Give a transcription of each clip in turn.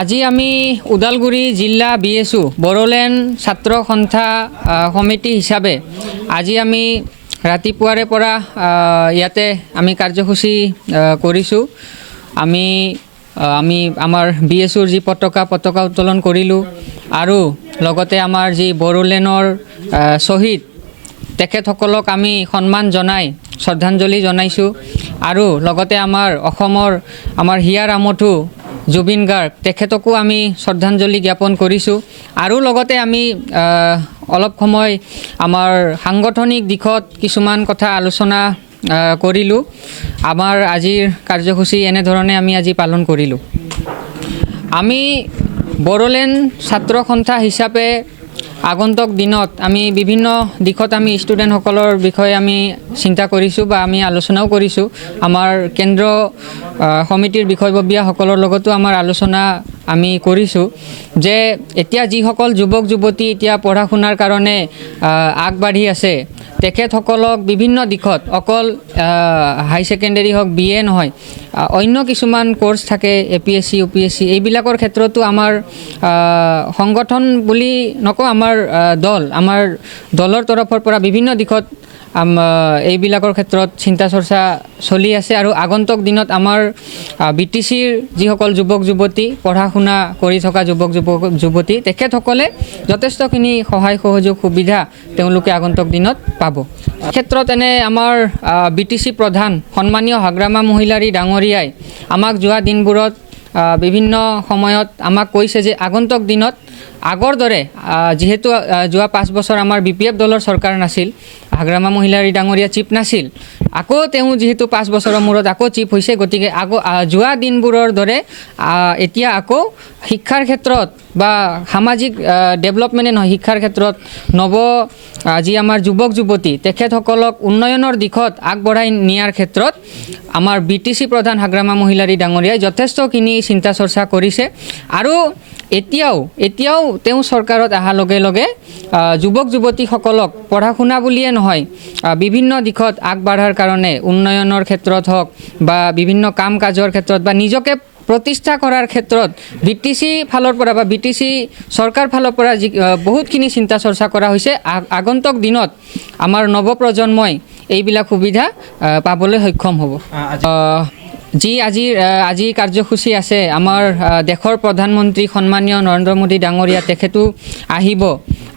আজি আমি ওদালগুৰি জিলা বিএছইউ বড়োলেণ্ড ছাত্ৰ সন্থা সমিতি হিচাপে আজি আমি ৰাতিপুৱাৰে পৰা ইয়াতে আমি কাৰ্যসূচী কৰিছোঁ। আমি আমাৰ বিএছইউৰ যি পতাকা উত্তোলন কৰিলোঁ আৰু লগতে আমাৰ যি বড়োলেণ্ডৰ শ্বহীদ তেখেতসকলক আমি সন্মান জনাই শ্ৰদ্ধাঞ্জলি জনাইছোঁ আৰু লগতে আমাৰ অসমৰ আমাৰ হিয়াৰ আমঠু জুবিন গাৰ্গ তেখেতকো আমি শ্ৰদ্ধাঞ্জলি জ্ঞাপন কৰিছোঁ আৰু লগতে আমি অলপ সময় আমাৰ সাংগঠনিক দিশত কিছুমান কথা আলোচনা কৰিলোঁ। আমাৰ আজিৰ কাৰ্যসূচী এনেধৰণে আমি আজি পালন কৰিলোঁ। আমি বড়োলেণ্ড ছাত্ৰ সন্থা হিচাপে আগন্তুক দিনত আমি বিভিন্ন দিশত আমি ষ্টুডেণ্টসকলৰ বিষয়ে আমি চিন্তা কৰিছোঁ বা আমি আলোচনাও কৰিছোঁ। আমাৰ কেন্দ্ৰ সমিতিৰ বিষয়ববীয়াসকলৰ লগতো আমাৰ আলোচনা আমি কৰিছোঁ যে এতিয়া যিসকল যুৱক যুৱতী এতিয়া পঢ়া শুনাৰ কাৰণে আগবাঢ়ি আছে তেখেতসকলক বিভিন্ন দিশত অকল হাই ছেকেণ্ডেৰী হওক BA নহয় অন্য কিছুমান কোৰ্চ থাকে APSC UPSC এইবিলাকৰ ক্ষেত্ৰতো আমাৰ সংগঠন বুলি নকওঁ আমাৰ দলৰ তৰফৰ পৰা বিভিন্ন দিশত এইবিলাকৰ ক্ষেত্ৰত চিন্তা চৰ্চা চলি আছে আৰু আগন্তুক দিনত আমাৰ BTCৰ যিসকল যুৱক যুৱতী পঢ়া শুনা কৰি থকা যুৱক যুৱতী তেখেতসকলে যথেষ্টখিনি সহায় সহযোগ সুবিধা তেওঁলোকে আগন্তুক দিনত পাব। ক্ষেত্ৰত এনে আমাৰ BTC প্ৰধান সন্মানীয় হাগ্ৰামা মহিলাৰী ডাঙৰীয়াই আমাক যোৱা দিনবোৰত বিভিন্ন সময়ত আমাক কৈছে যে আগন্তুক দিনত আগৰ দৰে যিহেতু যোৱা 5 বছৰ আমাৰ BPF দলৰ চৰকাৰ নাছিল, হাগ্ৰামা মহিলাৰী ডাঙৰীয়া চিফ নাছিল, আকৌ তেওঁ যিহেতু 5 বছৰৰ মূৰত আকৌ চিফ হৈছে, গতিকে যোৱা দিনবোৰৰ দৰে এতিয়া আকৌ শিক্ষাৰ ক্ষেত্ৰত বা সামাজিক ডেভেলপমেণ্টে নহয় শিক্ষাৰ ক্ষেত্ৰত যি আমাৰ যুৱক যুৱতী তেখেতসকলক উন্নয়নৰ দিশত আগবঢ়াই নিয়াৰ ক্ষেত্ৰত আমাৰ BTC প্ৰধান হাগ্ৰামা মহিলাৰী ডাঙৰীয়াই যথেষ্টখিনি চিন্তা চৰ্চা কৰিছে আৰু এতিয়াও তেওঁ চৰকাৰত অহাৰ লগে লগে যুৱক যুৱতীসকলক পঢ়া শুনা বুলিয়ে নহয় বিভিন্ন দিশত আগবাঢ়াৰ কাৰণে উন্নয়নৰ ক্ষেত্ৰত হওক বা বিভিন্ন কাম কাজৰ ক্ষেত্ৰত বা নিজকে প্ৰতিষ্ঠা কৰাৰ ক্ষেত্ৰত BTC ফালৰ পৰা বা BTC চৰকাৰ ফালৰ পৰা বহুতখিনি চিন্তা চৰ্চা কৰা হৈছে। আগন্তুক দিনত আমাৰ নৱপ্ৰজন্মই এইবিলাক সুবিধা পাবলৈ সক্ষম হ'ব। যি আজি কাৰ্যসূচী আছে আমাৰ দেশৰ প্ৰধানমন্ত্ৰী সন্মানীয় নৰেন্দ্ৰ মোদী ডাঙৰীয়া তেখেতো আহিব,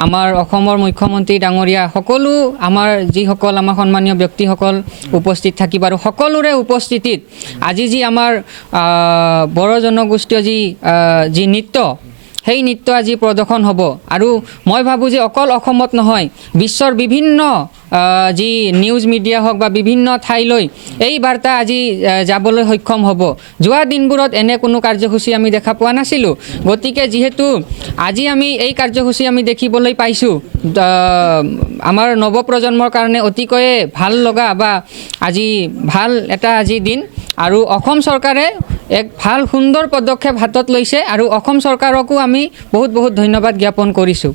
আমাৰ অসমৰ মুখ্যমন্ত্ৰী ডাঙৰীয়া সকলো আমাৰ যিসকল আমাৰ সন্মানীয় ব্যক্তিসকল উপস্থিত থাকিব আৰু সকলোৰে উপস্থিতিত আজি যি আমাৰ বড়ো জনগোষ্ঠীয় যি নৃত্য সেই নৃত্য আজি প্ৰদৰ্শন হ'ব আৰু মই ভাবোঁ যে অকল অসমত নহয় বিশ্বৰ বিভিন্ন যি নিউজ মিডিয়া হওক বা বিভিন্ন ঠাইলৈ এই বাৰ্তা আজি যাবলৈ সক্ষম হ'ব। যোৱা দিনবোৰত এনে কোনো কাৰ্যসূচী আমি দেখা পোৱা নাছিলোঁ, গতিকে যিহেতু আজি আমি এই কাৰ্যসূচী আমি দেখিবলৈ পাইছোঁ আমাৰ নৱপ্ৰজন্মৰ কাৰণে অতিকৈয়ে ভাল লগা বা আজি ভাল এটা আজি দিন আৰু অসম চৰকাৰে এক ভাল সুন্দৰ পদক্ষেপ হাতত লৈছে আৰু অসম চৰকাৰকো আমি বহুত ধন্যবাদ জ্ঞাপন কৰিছোঁ।